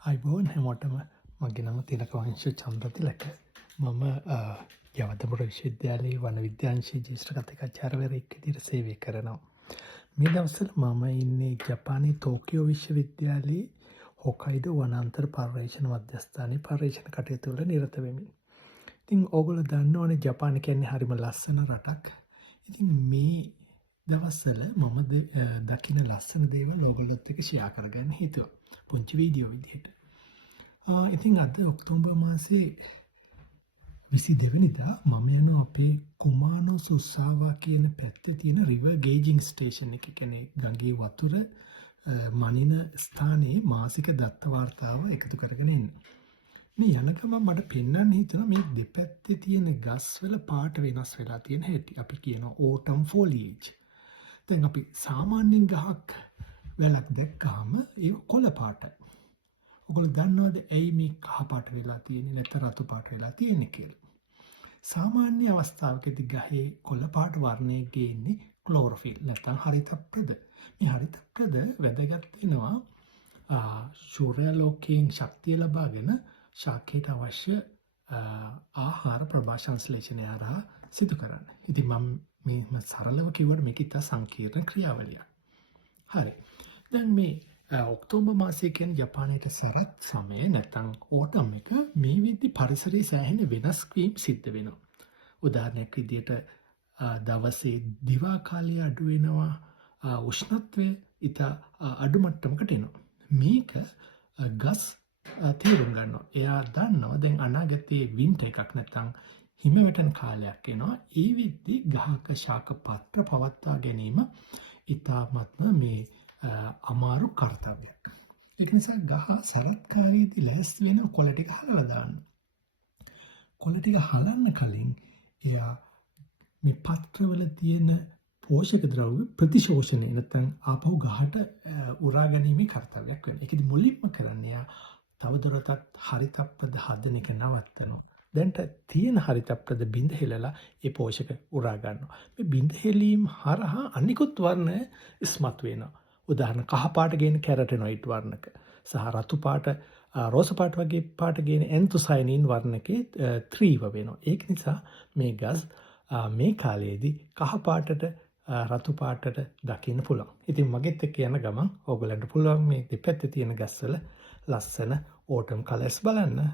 අයිබෝන් හැමෝටම මගේ නම තිලකවංශ චන්ද්‍රතිලක. මම යවතපුර විශ්වවිද්‍යාලයේ වන විද්‍යාංශයේ ජ්‍යෙෂ්ඨ කථිකාචාර්යවරයෙක් විදිහට සේවය කරනවා. මේ දවස්වල මම ඉන්නේ ජපානයේ ටෝකියෝ විශ්වවිද්‍යාලයේ හොකයිඩෝ වනාන්තර පර්යේෂණ මධ්‍යස්ථානයේ පර්යේෂණ කටයුතු වල නිරත වෙමි. ඉතින් ඕගොල්ලෝ දන්නවනේ ජපාන කියන්නේ හරිම ලස්සන රටක්. ඉතින් මේ දවස්වල මම දකින ලස්සන දේවල් ඔයගොල්ලොත් එක්ක ෂෙයා කරගන්න හිතුවා. පුංචි වීඩියෝ විදිහට. ඉතින් අද ඔක්තෝබර් මාසේ 22 වෙනිදා මම යනවා අපේ කුමානෝ සුසාවා කියන පැත්තේ තියෙන රිවර් ගේජින් ස්ටේෂන් එක. කියන්නේ ගඟේ වතුර මනින ස්ථානයේ මාසික දත්ත වාර්තාව එකතු කරගෙන ඉන්න. මේ යන ගමන් මට පෙන්වන්න හිතුණා මේ දෙපැත්තේ තියෙන ගස්වල පාට වෙනස් වෙලා තියෙන හැටි. අපි කියනවා autumn foliage. දැන් අපි සාමාන්‍යයෙන් ගහක් වැලක් දැක්කහම ඒක කොළ පාටයි. ඔයගොල්ලෝ දන්නවද ඇයි මේ කහ පාට වෙලා තියෙන්නේ නැත්නම් රතු පාට වෙලා තියෙන්නේ කියලා? සාමාන්‍ය අවස්ථාවකදී ගහේ කොළ පාට වර්ණය ගේන්නේ ක්ලෝරොෆිල් නැත්නම් හරිතප්‍රද. මේ හරිතප්‍රද වැදගත් වෙනවා සූර්යාලෝකයෙන් ශක්තිය ලබාගෙන ශාකයට අවශ්‍ය ආහාර ප්‍රභා සංශ්ලේෂණය හරහා සිදු කරන්න. ඉතින් මම මේ සරලව කිව්වට මේක ඉතා සංකීර්ණ ක්‍රියාවලියක්. හරි. දැන් මේ ඔක්තෝබර් මාසයේ කියන්නේ ජපානයේ සරත් සමය නැත්නම් ඕටම් එක මේ විදි පරිසරයේ සෑහෙන වෙනස් වීම් සිද්ධ වෙනවා. උදාහරණයක් විදිහට දවසේ දිවා කාලය අඩු වෙනවා, උෂ්ණත්වය ඉතා අඩු මට්ටමකට එනවා. මේක ගස් තේරුම් ගන්නවා. එයා දන්නවා දැන් අනාගතයේ වින්ටර් එකක් නැත්නම් හිම වැටෙන කාලයක් එනවා. ඒ විදි ගහක ශාක පත්‍ර පවත්වා ගැනීම ඉතාමත්ම මේ අමාරු කර්තව්‍යයක්. ඒක නිසා ගහ සරත් කාලයේදී ලෑස්ති වෙන කොළ ටික හලලා දාන්න. කොළ ටික හලන්න කලින් එයා මේ පත්‍රවල තියෙන පෝෂක ද්‍රව්‍ය ප්‍රතිශෝෂණය නැත්නම් ආපහු ගහට උරා ගැනීමේ කර්තව්‍යයක් වෙනවා. ඒකෙදි මුලින්ම කරන්නේ එයා තවදුරටත් හරිතප්‍රද හදන එක නවත්තනවා. දැන්ට තියෙන හරිතප්‍රද බිඳ හෙලලා ඒ පෝෂක උරා ගන්නවා. මේ බිඳ හෙලීම් හරහා අනිකුත් වර්ණ ඉස්මතු වෙනවා. උදාහරණ කහ පාට ගේන කැරටනොයිඩ් වර්ණක සහ රතු පාට රෝස පාට වගේ පාට ගේන ඇන්තොසයනින් වර්ණකේ ත්‍රීව වෙනවා. ඒක නිසා මේ ගස් මේ කාලයේදී කහ පාටට රතු පාටට දකින්න පුළුවන්. ඉතින් මගෙත් එක්ක යන ගමන් ඕගොල්ලන්ට පුළුවන් මේ දෙපැත්තේ තියෙන ගස්වල ලස්සන ඕටම් කලර්ස් බලන්න.